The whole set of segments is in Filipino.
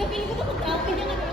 Napili ko ito mag-camping yung ano,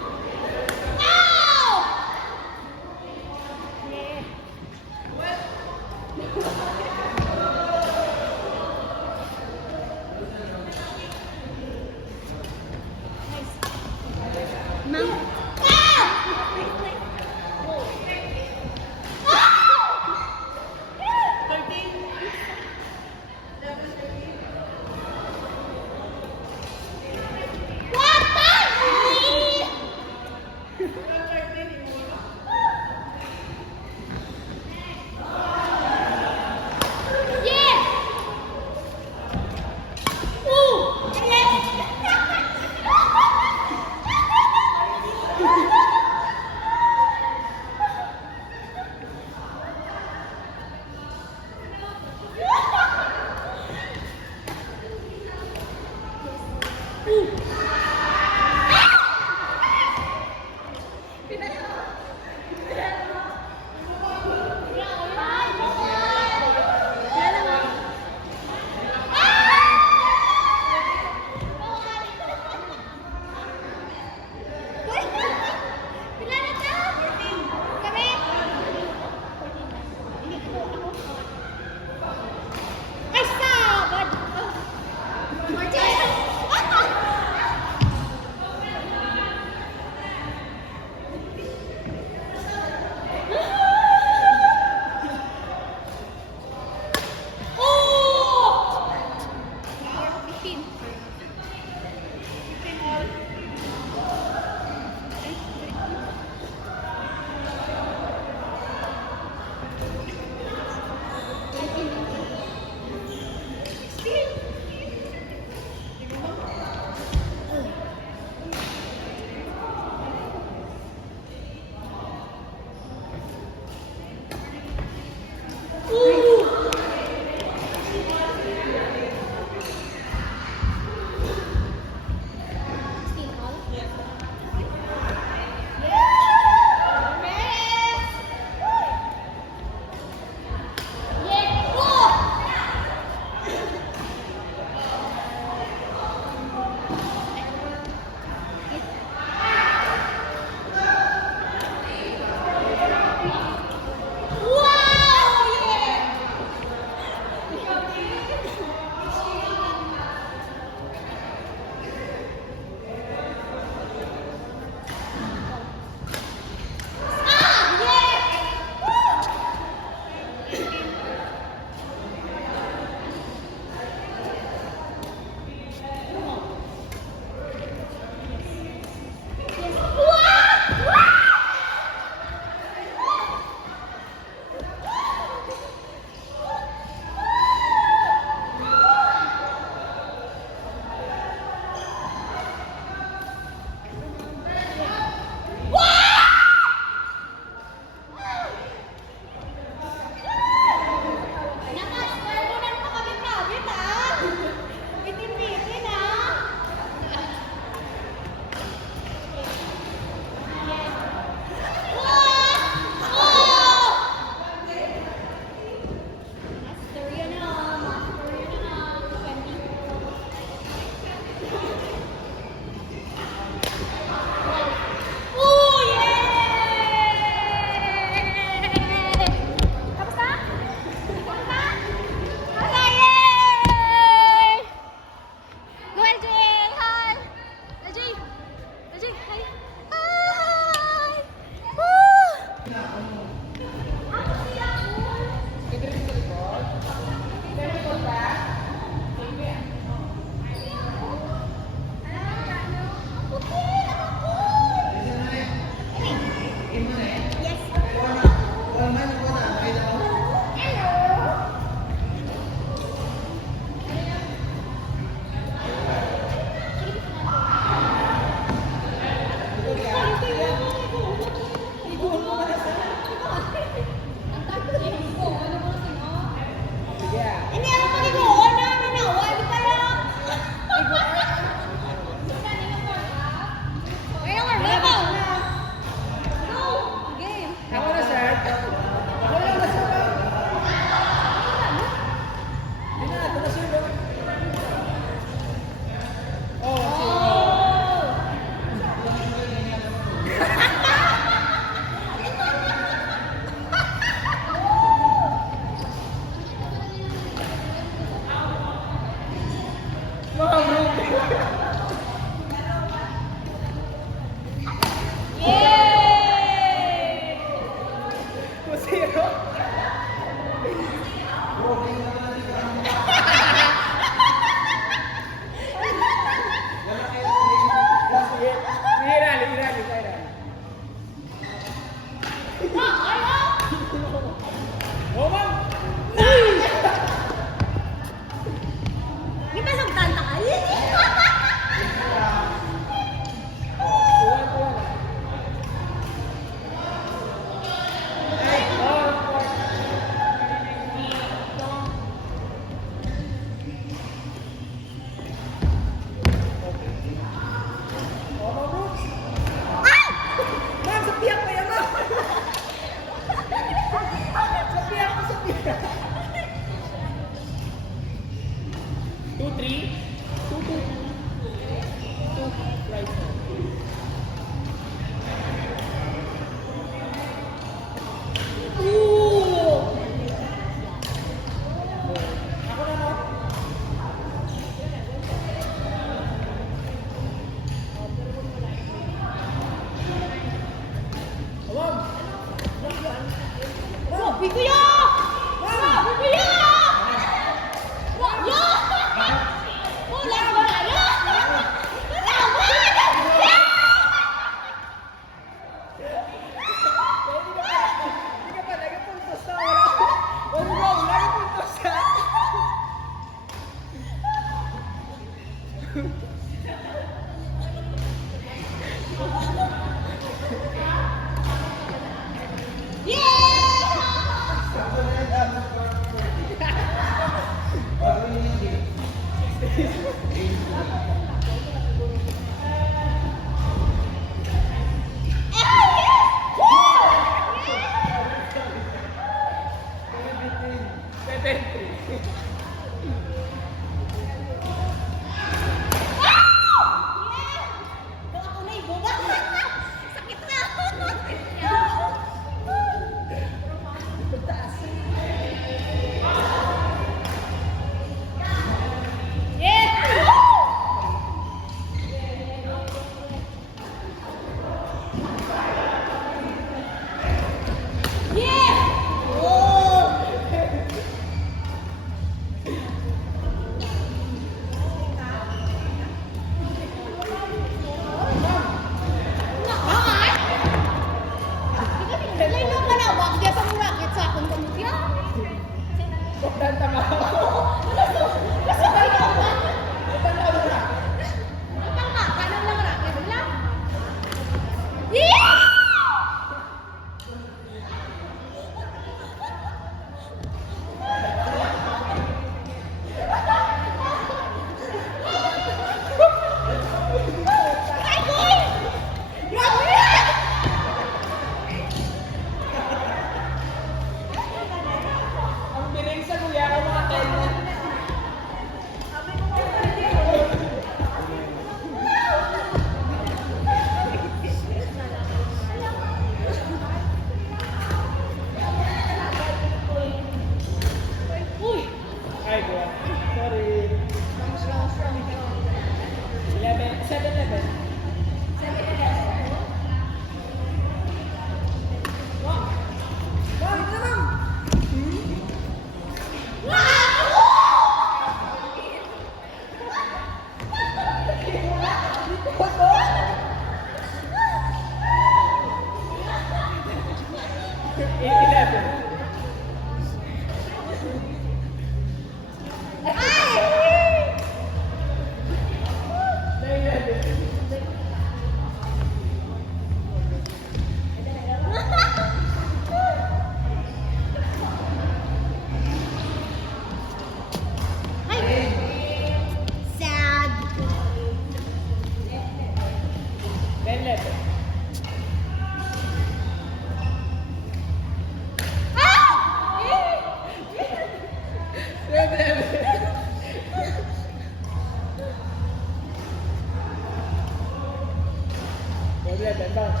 11, bounce.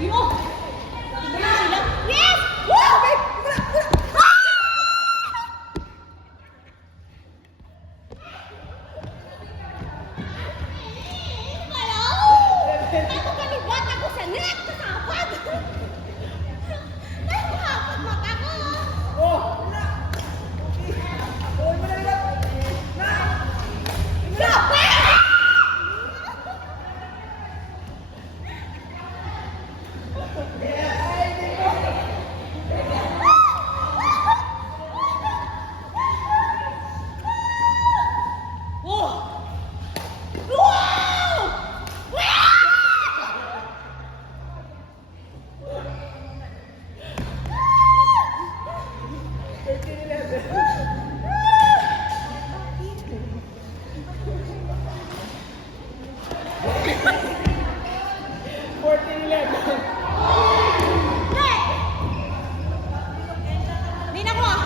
Yo! Tignan mo sila. Yes! Woo! Hello! Ako kalibat ako sa net! Kasapad! Ay, kapag mata ko! Oh! Wala! Oh, manalibat! Na! Grabe! Oh! Wow! Hindi na ko ah.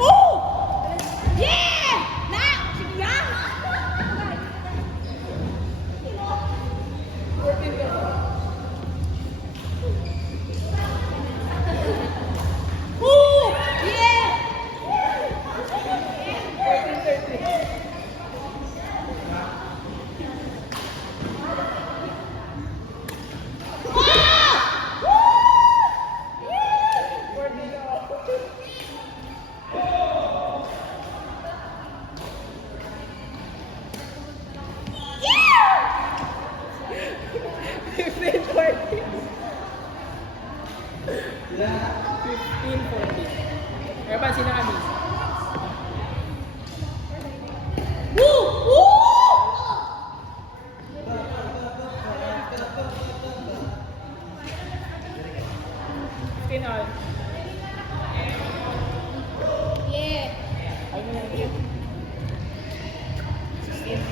Oh! Yeah! Na! Sige yan! Oh! Yeah! Wow! Woo! Yeah! 15-14. Kaya pansin na kami. Woo! Woo! 15 all. Yeah! Ay mo lang yun. 16.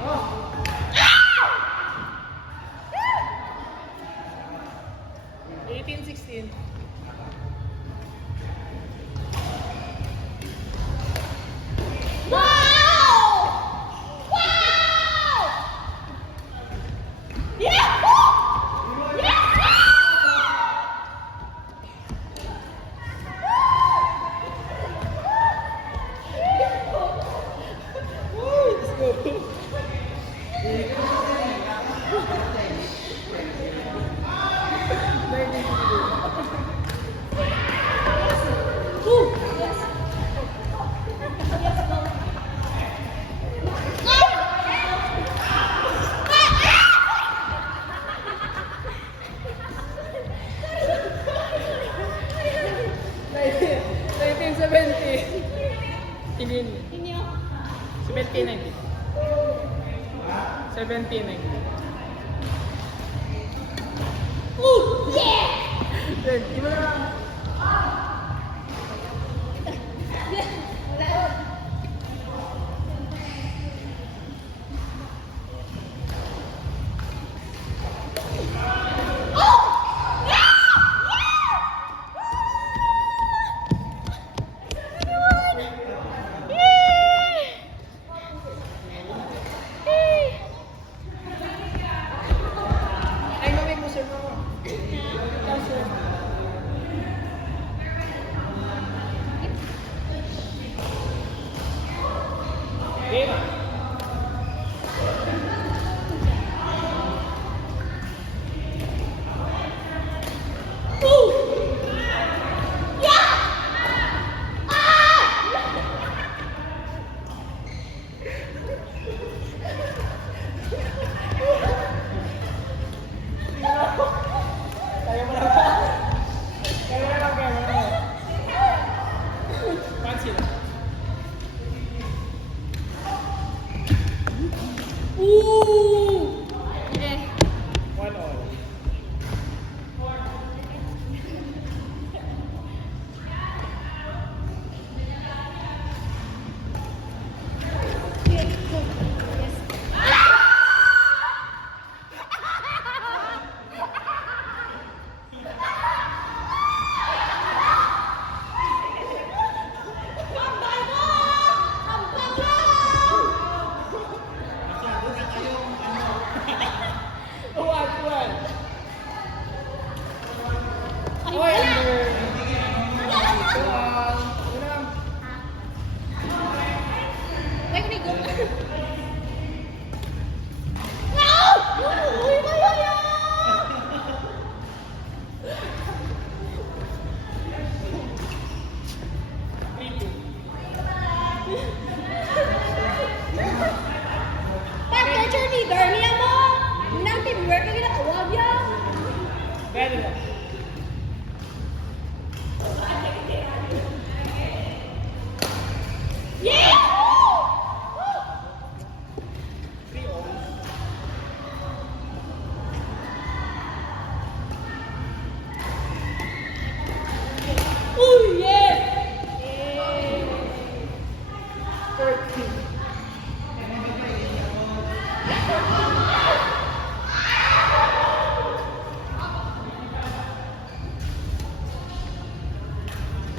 Oh. 18-16. Wow! Wow! Yeah! Let's go. Woo! Yes. Yes, go. Nineteen 17. Tingin. Inyo. 17-19. 17-19. Ooh! Yeah! Di mo na. Ay, mamay mo sir mo. Ikaw sir. Game. Kaya mo lang. Kaya mo lang, kaya mo lang. Pansin. Ooh!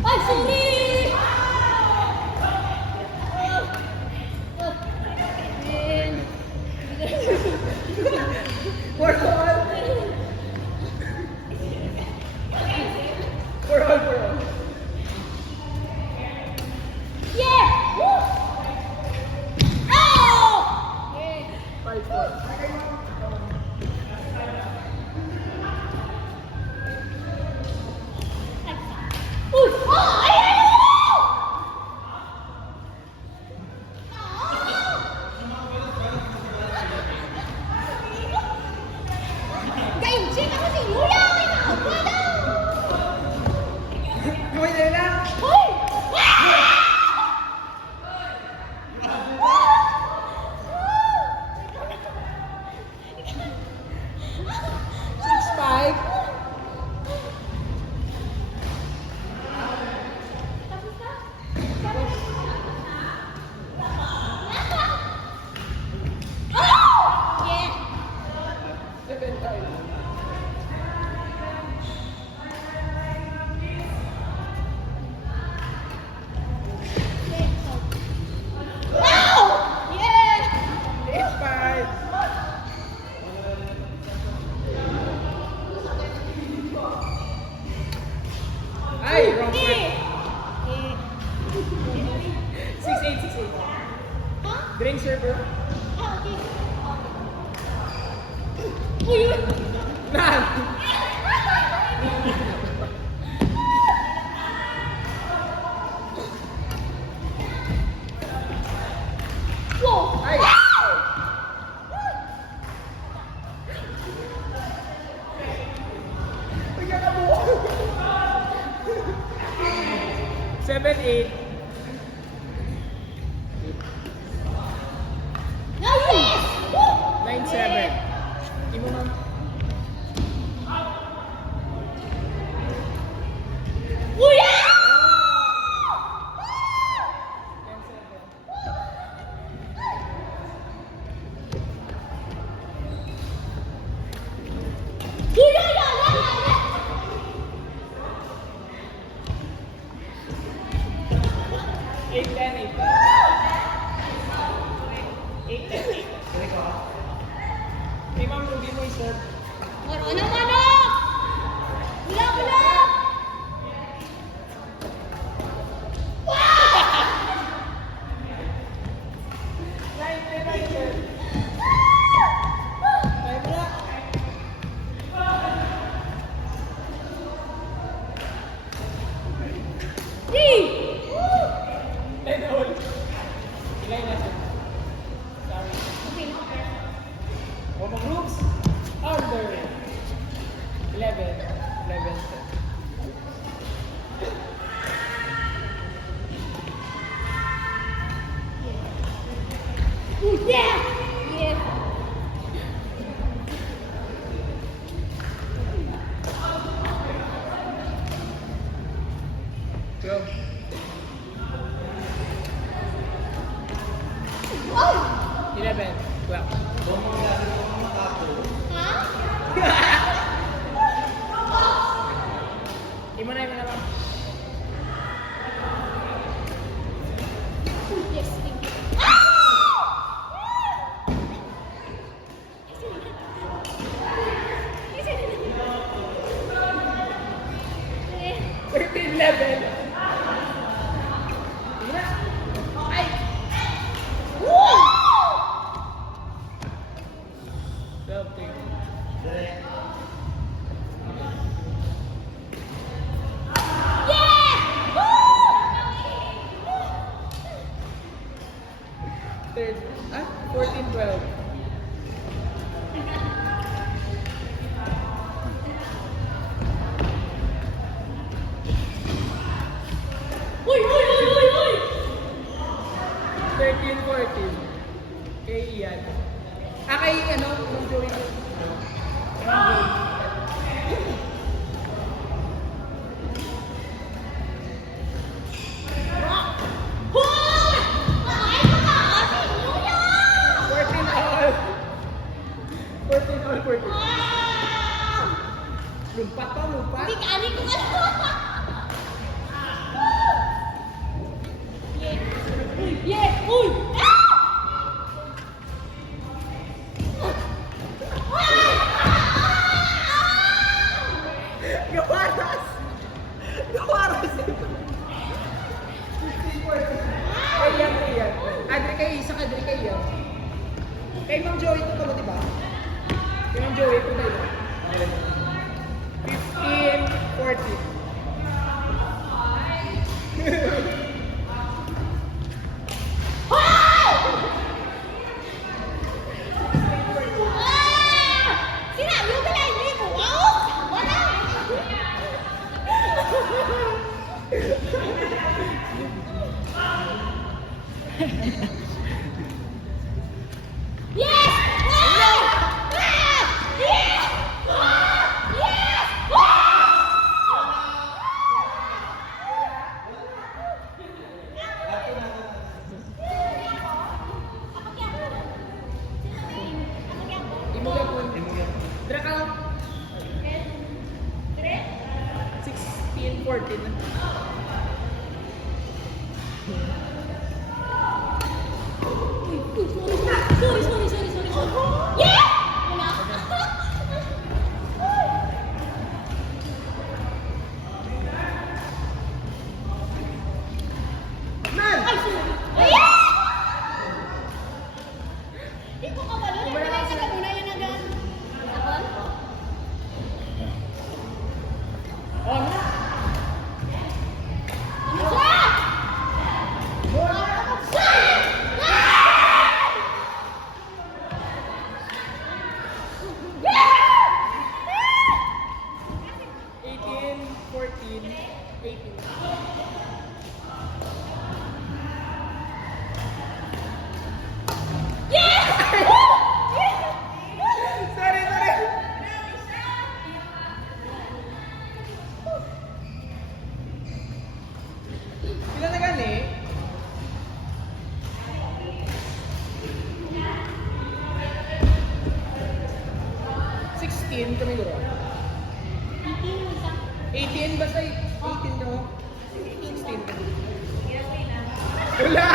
Ay, sorry! For all. For all, for all. Yeah! Woo! Oh! Yeah. 5-4. Uy! Oh! Ay! Ay! Game check ako si Yuya! Kinakawa na! Gawin na lang. Hoy! Six, five. Oh! Yeah! 7-5. Wow! Yeah! 8-5. Ay, wrong Yeah! point. Yeah. 6-8, 6-8. Huh? Drink server. Ah, okay. Uy! Uy! Nan. Whoa! Ay. Bigyan ka mo. 7-8. Nice! Woo! 9-7. Imo ma'am. Uy! 10-7. Uy! Uy! Uy! Uy! 8-10, 8-10. 8-10, 8-10. Hey ma'am, Ruby mo i-serve. Mano, mano! Wala, wala! Hey! Groups under 11, 11. Yeah! Yeah! Go. Oh! 11, 12. Huh? Imo na ma'am. Yes, thank you. Ah! 13, 11. Ay! Woo! 12, 13. Yeah! Woo! Third, 14, 12. Uy, uy, uy, uy, uy! 13, 14. Kay Ian. Kay ano, nung Joey ko. Hoy! Ay, mga ating luya! 14 all. Lumpat pa, lumpat. Hindi ka aling ko ka. Yeah! Uy! Gawaras! Gawaras! Ayan, ayan. Adri kayo, isa ka, Adri kayo. Kay Ma'am Joey ito mo, diba? Kay Ma'am Joey ito ba yun? 15, 14. Sinabi ko na hindi mo. Wow! Wala! Yes! Wow! Yes! Yes! Yes! Imuga po. Dra ka lang. 16, 14. Sorry. Yeah! Wala. Man! Ay, sorry. Ayan! Hindi ko kabalo. Nagpinay ka muna yun agad. Tapon? Oh, na! Ano siya? Bola! Yeah! 18, 14, 18. Yeah! Sorry, sorry. Ilan na gani? Sixteen kami guro. 18 basta 18 no? 16. Wala!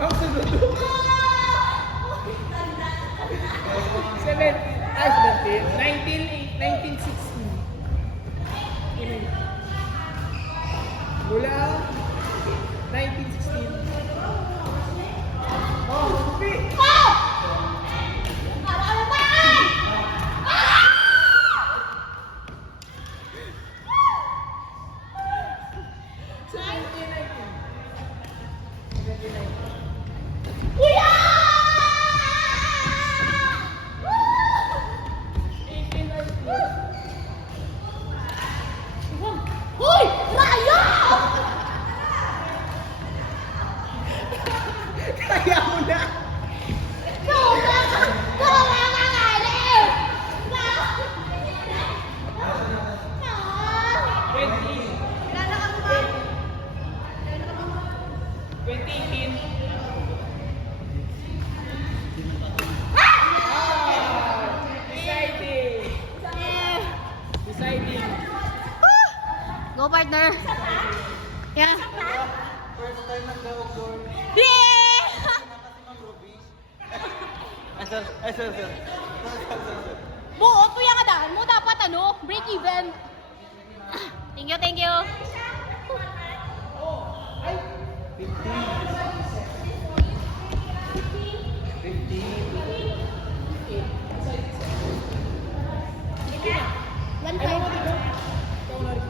Ang sunod. 17, 19, 16. Wala. 19, 16. Oh, Sophie! Oh! Para ano ba? Ah! 17, 19. Kuya! 18, 19. Hoy! Raya! Kaya mo na! Kumangalit! 20. Lala ka mo ba? 2018. Deciding. Deciding. Go partner! Yeah! First time nag-outdoor. Yeah! Ay, sir. Buo, kuya nga dahil mo dapat ano, break even. Thank you. Ay! 1 Ay, 5. dito. Ikaw na rin.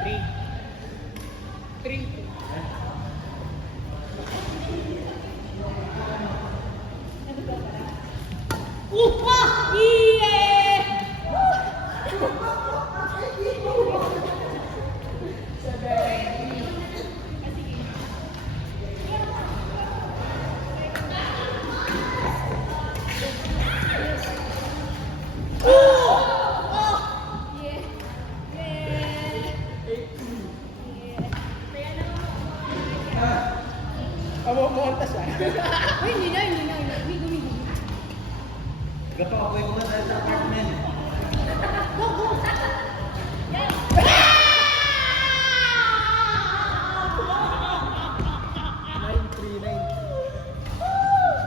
3. 3. Ah! Yeah! Pamumunta siya. Uy, hindi na. Migo. Gapang apoy ko nga sa apartment. Go! Yeah! 9-3, 9. Oh!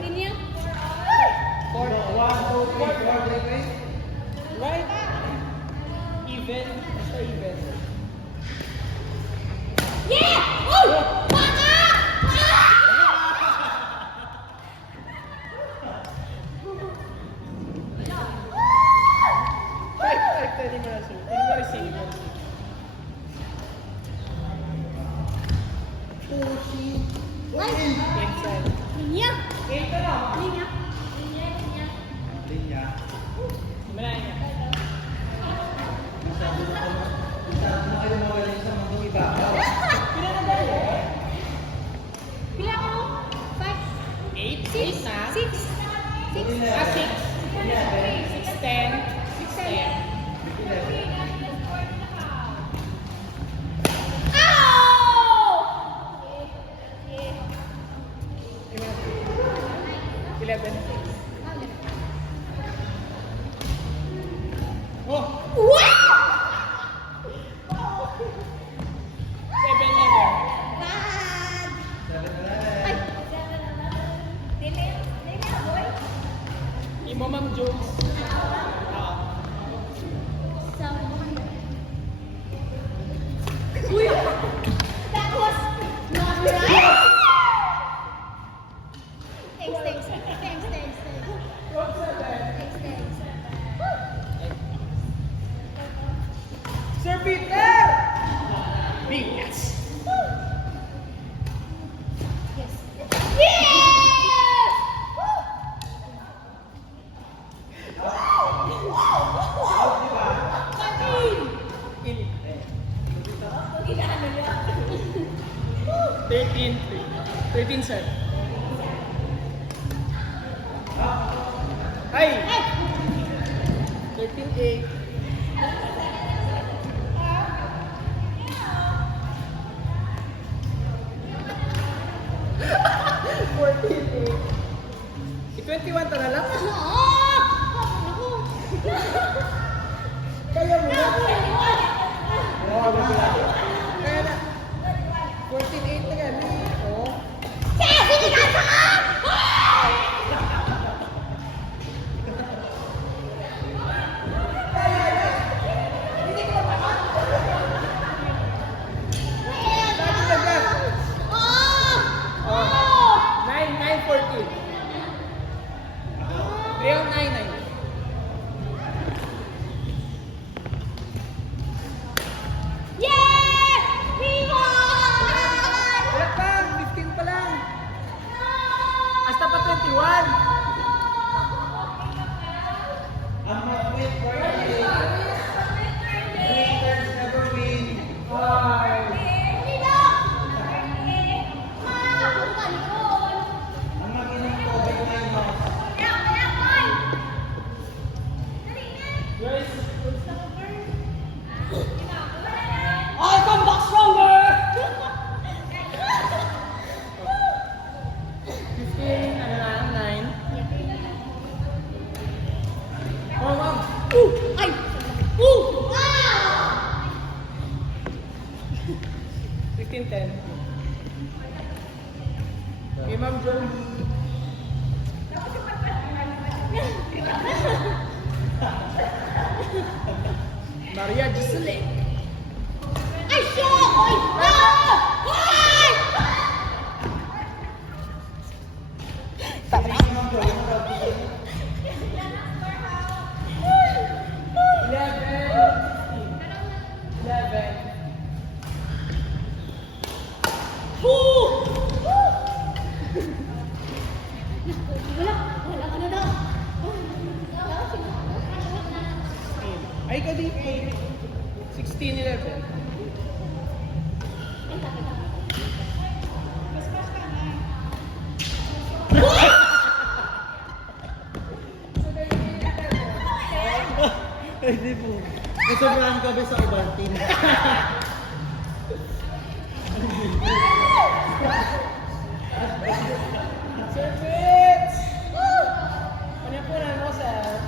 Linya. 4. 1, 2, 3, 4, 3, 3. Right? Even. Basta even. Yeah! Oh! Baka! Five, tadi masuk. Ini baru sini. Ay! Inside. Linya. Ito lang. Linya. Linya. Malaya. Masyado na kayo magaling sa mundong ibabaw. Pila na ba yun? Pila ako? 8? 5? 8 na? 6? 6? Ah, 6. 6, 10. 6, 10. Ow! 11. Oh! Wow! 7 level. Bad! 7-11. Ay! Dili boy. Imo Ma'am Jones. Uy! That was not right! Thanks. What's 7? Thanks. Sir Peter! Bigas. Yes! Yes! Ini. 13, sir. Ay! 13, 8. I-21 ta na lang. Kaya mo na. Kaya na. 14-8 na yan. Oh. Sabi na dyan. Oh. 9-9-14. Real 9-9. Yes! We won! Palakpak! Kay Ma'am Joey. Maria Giselle. Ay, siya! Oy! Ah! Oy! Wala ka na daw. Ay, ka di. 16-11. Hindi po. Nasobrahan kami sa Ubaltin. Service! Panapunan mo, sir.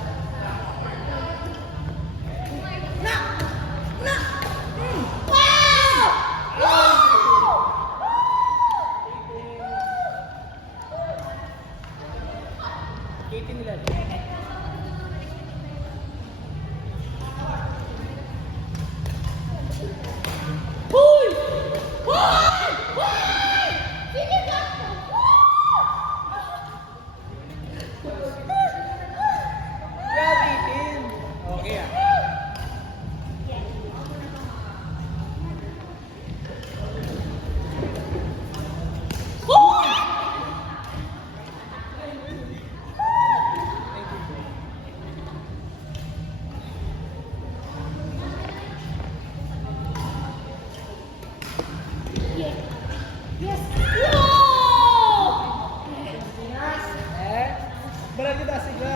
Eighteen nila. Hoy! Hoy! Hoy! Sige ka! Grabe, 18. Okay ah. Yes! Wow! Eh? Balang kita sigla.